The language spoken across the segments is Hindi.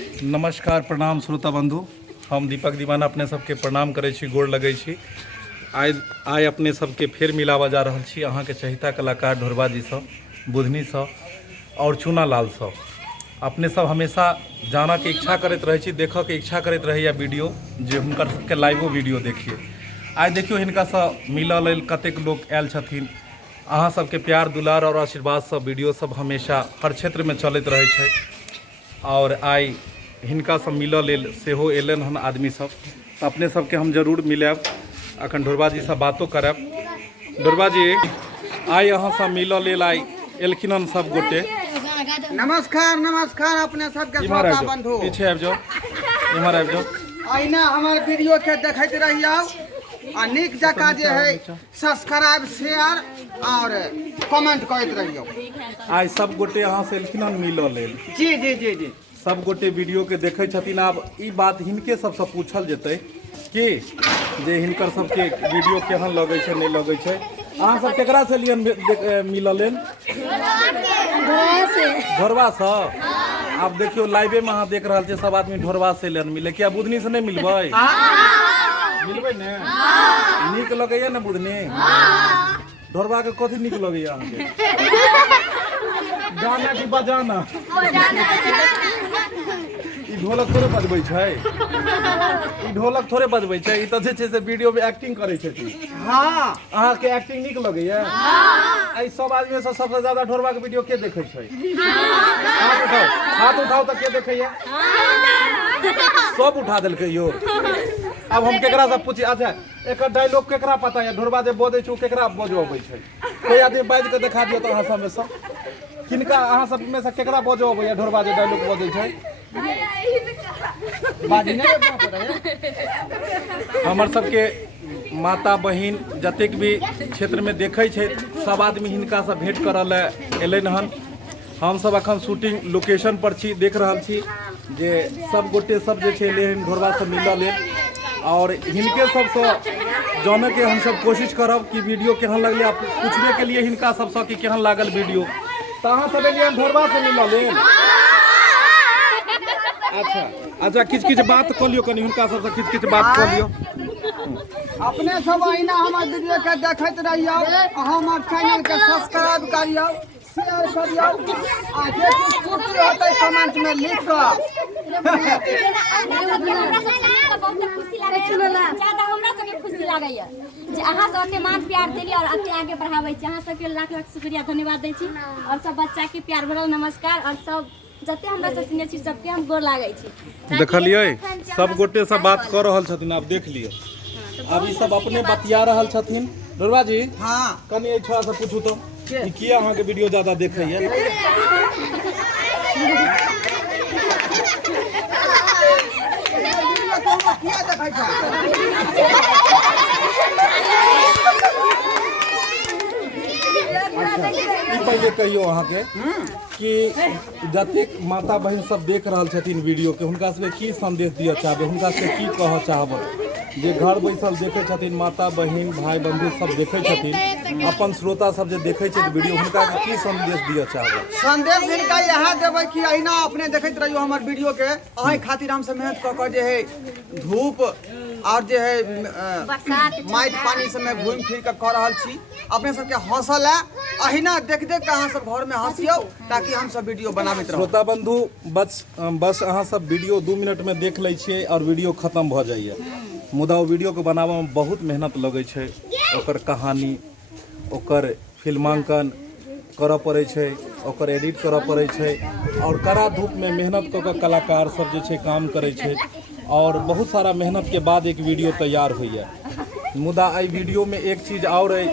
नमस्कार प्रणाम श्रोता बंधु। हम दीपक दीवाना अपने सबके प्रणाम करै छी, गोड़ लगै छी। आइ अपने सबके फेर मिलावा जा रहल छी अहाँ के चहिता कलाकार ढोरबा जी सब, बुधनी सब और चूना लाल सब। अपने सब हमेशा जाना के इच्छा करैत रहै छी, देखऽ के इच्छा करैत रहैया वीडियो, जे हुनकर सबके लाइवो वीडियो देखिए। आइ देखियो हिनका सब मिलऽ लेल कतेक लोग आयल छथिन। अहाँ सबके प्यार दुलार और आशीर्वाद सब वीडियो सब हमेशा हर क्षेत्र में चलैत रहै छै और आई हिनका सब मिलऽ लेल सेहो एलन हन आदमी सब। तो अपने सबके हम जरूर मिलाब, अखन ढोरबा जी से बातो करब। ढोरबा जी आई अहाँ सब मिलऽ लेल आई एलखिन हन सब गोटे। नमस्कार नमस्कार अपने सबके श्रोता बंधु। पीछे आबि जाओ, इम्हर आबि जाओ। अहिना हमर वीडियो के देखैत रहियौ आ नीक जकाँ जे है सब्सक्राइब शेयर और कमेंट करैत रहियौ। आई सब गोटे अहाँ से एलखिन हन मिलऽ लेल। जी जी जी जी सब गोटे वीडियो के देखै छथिन। आब ई बात हिनके सबसे पूछल जेतै कि जे हिनकर सबके वीडियो केहन लगै छै नहीं लगै छै। अहाँ सब केकरा से लियन मिलऽ लेल? ढोरबा से। आप देखियो लाइवे में अहाँ देख रहल छियै सब आदमी ढोरबा से लियन मिले। क्या बुधनी से नहीं मिलबै? मिलबै ने? नीक लगैया ने बुधनी? ढोरबा के कथी नीक लगैया अहाँके? गाना की बजाना? ई ढोलक थोड़े बजबै छै, ई ढोलक थोड़े बजबै छै, ई तऽ जे छै से वीडियो में एक्टिंग करै छथिन। हाँ अहाँ के एक्टिंग नीक लगैया? एहि सब आदमी से सबसे ज्यादा ढोरबा के वीडियो के देखै छै? हाथ उठाओ तऽ के देखैया? सब उठा देलकै यौ। अब हम केकरा से पूछी? अच्छा एक डायलॉग केकरा पता है? ढोरबा जे बजै छै ओ केकरा बजबै छै? कोई आदमी बाजि के देखा दियौ तऽ अहाँ सब में से किनका, अहाँ सब में से केकरा बजबै है ढोरबा जे डायलॉग बजै छै? हमर सबके माता बहिन जतेक भी क्षेत्र में देखै छै सब आदमी हिनका से भेंट करऽ ले एलन हन। हम सब अखन शूटिंग लोकेशन पर छी, देख रहल छी जे सब गोटे सब जे छै एलैहन ढोरबा से मिलऽ लेल और हिनके सबसे जाने के हम सब कोशिश करब कि वीडियो केहन लगले। आप पूछने के लिए हिनका सबसे कि केहन लागल वीडियो। तो अहाँ सब एलियै ढोरबा से मिलऽ लेल? अच्छा अच्छा किछ किछ बात कऽ लियो, कनी हुनका सबसे किछ किछ बात कऽ लियो। अपने सब अहिना हमर वीडियो के देखैत रहियौ, हमर चैनल के सब्सक्राइब करियौ, शेयर करियौ आ जे कुछ त्रुटि होतै कमेंट में लिख कऽ। खुशी लागैया जे अहाँ सबके मान प्यार देली और अते आगे बढ़ाबै छी। अहाँ सबके लाख लाख शुक्रिया धन्यवाद दै छी और सब बच्चा के प्यार भरल नमस्कार और सब जते हमरा से सीनियर छी सबके हम गोर लागै छी। देखलियै सब गोटे से बात कर रहल छथिन, आप देख लियो। अब ई सब अपने बतिया रहल छथिन। ढोरबा जी हाँ कनी एहि छोरा से पूछू तो कि किया अहाँ के वीडियो ज्यादा देखैया? किया देखै छै? ई पहिले कहियो अहाँ के कि जतेक माता बहन सब देख रहल छथिन वीडियो के, हुनका सबके की संदेश दिअ चाहबै? हुनका सबके की कहऽ चाहबै? जे घर बैसल देखे छथिन, माता बहन भाई बंधु सब देखे छथिन, अपन श्रोता सब जे देखे छै वीडियो, हुनका के की संदेश दिअ चाहबै? संदेश हिनका यहाँ देबै कि अहिना अपने देखैत रहियो हमर वीडियो के। अहि खातिर हम सब मेहनत कऽ के जे है धूप और जे है माटि पानी सब में घूम फिर के कऽ रहल छी। अपने सबके हौसल है, अहिना देख देख के अहाँ सब घर में हंसियो ताकि हम सब वीडियो बनाबैत रहू। श्रोता बंधु बस अहाँ सब वीडियो 2 मिनट में देख लै छियै और वीडियो खत्म भऽ जाइए। मुदा ओ वीडियो को बनाबऽ में बहुत मेहनत लगै छै। ओकर कहानी, ओकर फिल्मांकन करऽ पड़ै छै, ओकर एडिट करऽ पड़ै छै और कड़ा धूप में मेहनत कऽ के कलाकार सब जे छै काम करै छै और बहुत सारा मेहनत के बाद एक वीडियो तैयार होइए। मुदा एहि वीडियो में एक चीज और है,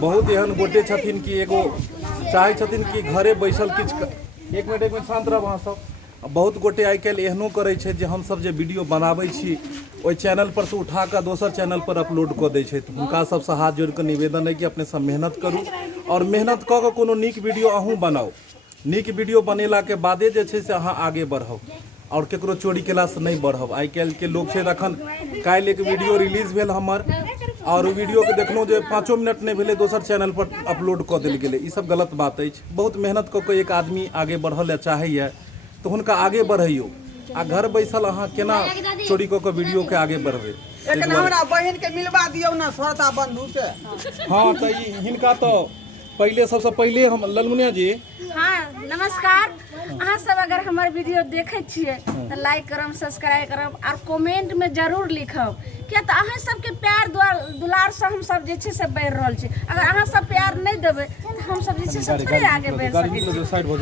बहुत एहन गोटे छथिन कि एगो चाहे छथिन कि घरे बैसल किछ एक मिनट शांत रहब अहाँ सब। बहुत गोटे आइ काल्हि एहनो करै छै जे हमसब जे वीडियो बनाबै छी ओहि चैनल पर से उठा कऽ दोसर चैनल पर अपलोड कऽ दै छै। हुनका सबसँ हाथ जोड़ि कऽ निवेदन है कि अपने सब मेहनत करू और मेहनत कऽ कऽ कोनो नीक वीडियो अहूँ बनाउ। नीक वीडियो बनेलाके बादे जे छै से अहाँ आगे बढ़ब और केकरो चोरी केलासँ नहीं बढ़ब। आइ काल्हि के लोग छै तखन काल्हि एक वीडियो रिलीज भेल हमर और वीडियो के देखलहुँ जे 5 मिनट नहीं भेलै दोसर चैनल पर अपलोड कऽ देल गेलै। ई सब गलत बात अछि। बहुत मेहनत कऽ के एक आदमी आगे बढ़ऽ ले चाहैए तो हुनका आगे बढ़ैयौ। आ घर बैसल अहाँ केना चोरी कऽ के वीडियो के आगे बढ़बै। एक हमरा बहन के मिलवा दियौ ना श्रोता बंधु से। हाँ तो हिनका तो पहले सबसे पहले हम ललमुनिया जी। हाँ नमस्कार। अहाँ सब अगर हमारे वीडियो देखे छिए तो लाइक करम, सब्सक्राइब करम और कमेंट में जरूर लिखब, क्या तो अहाँ सबके प्यार दुलार से हम सब जे छै से बढ़ रहल छी। अगर अहाँ सब प्यार नहीं देबे तो हम सब जे छै से थोड़े आगे बढ़ सकै।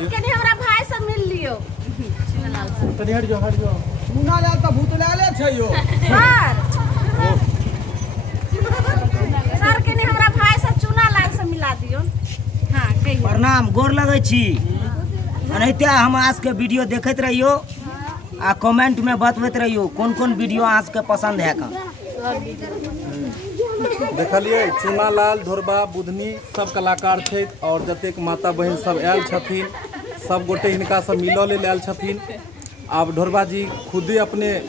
कनी हमरा भाई से मिल लियो। तनी हट जाओ। मुन्ना लाल तो भूतलाले छै यो। सर कनी हमरा भाई से चुना लाल से मिला दियो। हाँ कहियो। प्रणाम, गोर लगै छी। एनाहिते हम आज के वीडियो देखते रहियो आ कमेंट में बतबैत रहियो कोन कोन वीडियो आज के पसंद है का। देखलिए चुना लाल, ढोरबा, बुधनी सब कलाकार थे और जतेक माता बहन सब आयल छथिन, सब गोटे हिनका से मिलऽ लेल आयल छथिन। आब ढोरबा जी खुदे अपने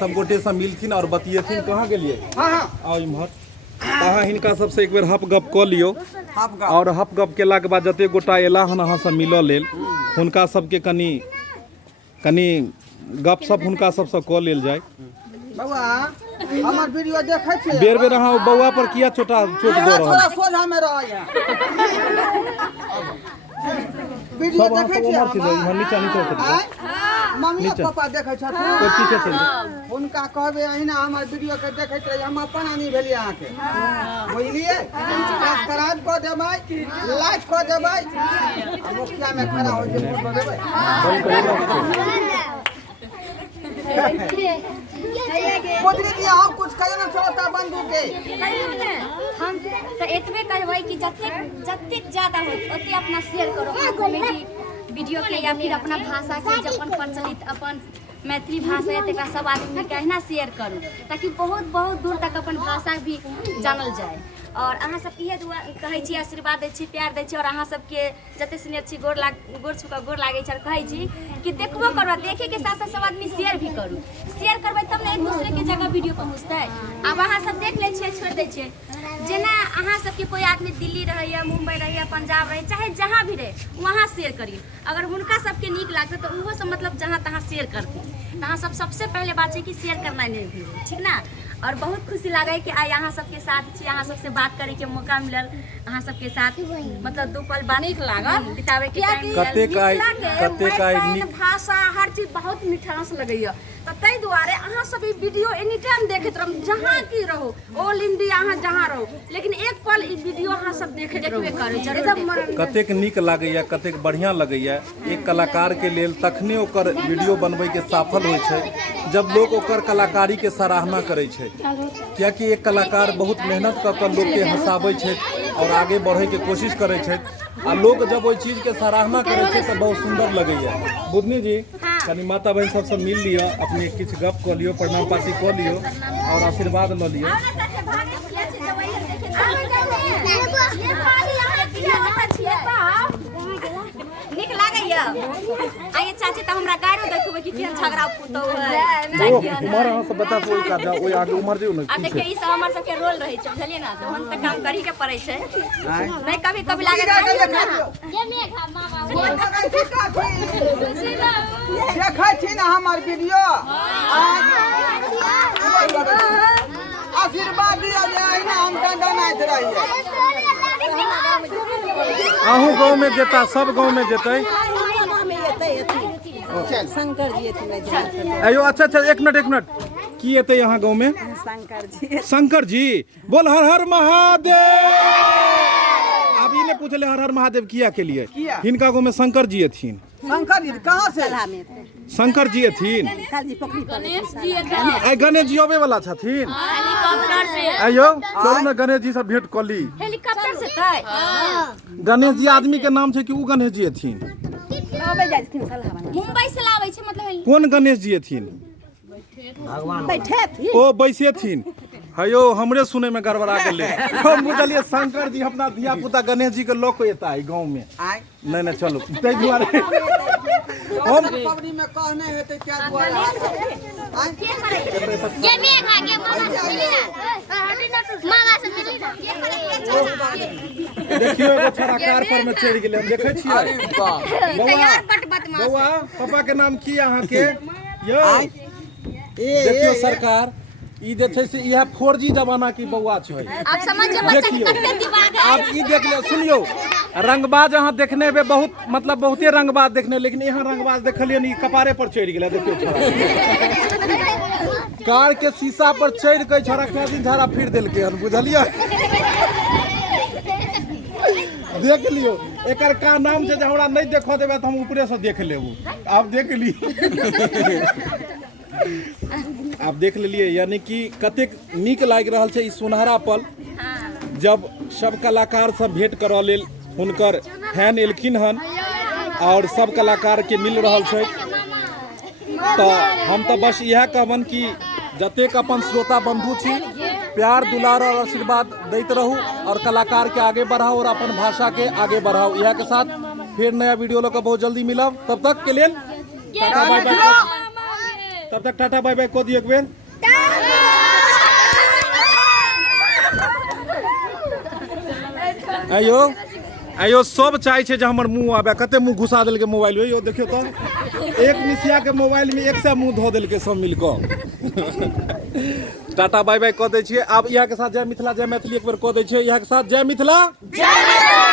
सब गोटे से मिलथिन और बतियेथिन। कहाँ गेलिए? आओ इम्हर। अहाँ हिनका सबसे एक बेर हप गप कऽ लियौ और हप गप केला के बाद जते गोटा एला हन अहाँ से मिलऽ लेल हुनका सबके कनी गप सप हुनका सबसे कऽ लेल जाय। बउआ हमर वीडियो देखै छै? बेर बेर अहाँ बउआ पर किया चोट दऽ रहल? थोड़ा सोझा में रहै है। वीडियो देखै छै हम नीचा मम्मी और पापा देखै छथिन। उनका कहबे अहिना हमर वीडियो के देखैत रही, हम अपन आनी भेलिए अहाँ के। बुझलिए? सब्सक्राइब कऽ देबै, लाइक कऽ देबै, मुखिया में खड़ा हो के वोट देबै। मोदी जी हम कुछ कहियो ना श्रोता बंधु के। हम तो एतबे कहबै कि जतेक ज्यादा हो ओते अपना शेयर करो कॉमेडी वीडियो के या फिर अपना भाषा के जो अपन प्रचलित अपन मैथिली भाषा है तक सब आदमी के अहिना शेयर करू ताकि बहुत दूर तक अपन भाषा भी जानल जाए। और अहाँ सबके इहे दुआ कहै छी, आशीर्वाद दै छी, प्यार दै छी और अहाँ सबके जते सुनैत छी गोर छुकऽ गोर लागै छै और कहै छी कि देखबो करू, देखे के साथ साथ सब आदमी शेयर भी करू। शेयर करबै तब ने एक दूसरे के जगह वीडियो पहुँचतै। अब अहाँ सब देख लै छियै, छोड़ दै छियै। जेना अहाँ सबके कोई आदमी दिल्ली रहैया, मुंबई रहैया, पंजाब रहै, चाहे जहाँ भी रहे वहाँ शेयर करिए। अगर हुनका सबके नीक लागतै तो उहो सब मतलब जहाँ तहाँ शेयर करथिन। अहाँ सब सबसे पहले बात है कि शेयर करना नहीं भूलिए, ठीक ना। और बहुत खुशी लगे कि आई अहाँ सबके साथ छी, अहाँ सबसे बात करे के मौका मिलल, अहाँ सबके साथ मतलब दो पल बात लागल बितावे के भाषा हर चीज बहुत मिठास लगैया। तो तै दुआरे अहाँ सब ई वीडियो एनी टाइम देखैत रहब, जहाँ की रहो, ऑल इंडिया अहाँ जहाँ रहो, लेकिन एक पल ई वीडियो अहाँ सब देखैत रहबै। कतेक नीक लागैया, कतेक बढ़िया लगैया। एक कलाकार के लेल तखने ओकर वीडियो बनबै के सफल होइ छै जब लोग ओकर कलाकारी के सराहना करै छै। कियाकि एक कलाकार बहुत मेहनत कऽ लोग के हंसाबै छै और आगे बढ़े के कोशिश करै छै आ लोग जब ओइ चीज के सराहना करै छै तो बहुत सुंदर लगैया। बुधनी जी कनी माता बहन सबसे मिल लियो, अपने किछ गप कऽ लियो, प्रणाम पाती कऽ लियो और आशीर्वाद लऽ लियो। नीक लागैया। आइए चाची तो हमरा गाड़ो देखबै कि केहन झगड़ा पुतौ है। उमर अहाँ सब बता कोई का जा ओइ आगे उमर जे न। आ देखिए ई सब हमर सबके रोल रहै छै, बुझलिए ना। तो हम त काम करी के पड़ै छै, नहीं कभी कभी लागै छै ये मेघा मामा देखै छी ना हमर वीडियो। आशीर्वाद दिया जाए ना, हम दंडनाइत रहिए। आहू गांव में जेता, सब गांव में जेतै। शंकर जी अयो अच्छा एक मिनट की एतै यहाँ गांव में? शंकर जी बोल हर हर महादेव। अब इन्हें पूछले हर हर महादेव किया के लिए? हिनका गांव में शंकर जी एथिन। शंकर जी कहाँ से? शंकर जी एथिन। आई गणेश जी आवे वाला छथिन। हेलीकॉप्टर से आयो चलू ना गणेश जी से भेंट कर ली। हेलीकॉप्टर से तै गणेश जी आदमी के नाम छै कि उ गणेश जी एथिन? मुंबई से लाबै छै मतलब। कोन गणेश जी एथिन? ओ बैसेथिन। हयो हमरे सुने में गड़बड़ा गेले। हम बुझलिए शंकर जी अपना धिया पुता गणेश जी के लोक एता है गांव में। नहीं चलो तै दुआरे हम पबनी में कहने हेतै क्या दुआरे ये मेघा के मामा से मिली ना देखियो एगो छोरा कार पर में चढ़ गेले, हम देखै छियै। तैयार बट बदमाश। बौआ पापा के नाम की अहाँ के? यो देखियो सरकार ई जे छै से इएह 4G जमाना की बौआ छै। आप समझिए बच्चा देखियो कितना दिमाग है। आप ई देख लियो, सुनियो रंगबाज अहाँ देखने में बहुत मतलब बहुते रंगबाज देखने, लेकिन यहाँ रंगबाज देखलिए नहीं, कपारे पर चढ़ गेला। देखियो छोरा कार के शीशा पर चढ़ के छोरा कए दिन झाड़ा फिर देलकै हन, बुझलिए। देख लियो एकर का नाम छै जे हमरा नहीं देखो देबे त हम ऊपरे से देख लेबू। आप देख ली आप देख लेलिए, यानी कि कतेक नीक लागि रहल छै ई सुनहरा पल, जब सब कलाकार सब भेंट करऽ लेल हुनकर फैन एलखिन हन और सब कलाकार के मिल रहल छै। तो हम तो बस इएह कहबन कि जतेक अपन श्रोता बंधु छी, प्यार दुलार और आशीर्वाद दैत रहू और कलाकार के आगे बढ़ाओ और अपन भाषा के आगे बढ़ाओ। इएह के साथ फिर नया वीडियो लेकर बहुत जल्दी मिलब। तब तक के लिए टाटा बाय बाय। तब तक टाटा बाय बाय को दियो एक बेर। आयो आयो सब चाहे छै जे हमर मुंह आबे, कते मुंह घुसा देलकै मोबाइल में। यो देखियो तो एक मिसिया के मोबाइल में 100 मुंह धो देलकै सब मिलकर। टाटा बाय बाय कह दै छियै। आब इएह के साथ जय मिथिला जय मैथिली एक बेर कह दै छियै। इएह के साथ जय मिथिला जय मैथिली।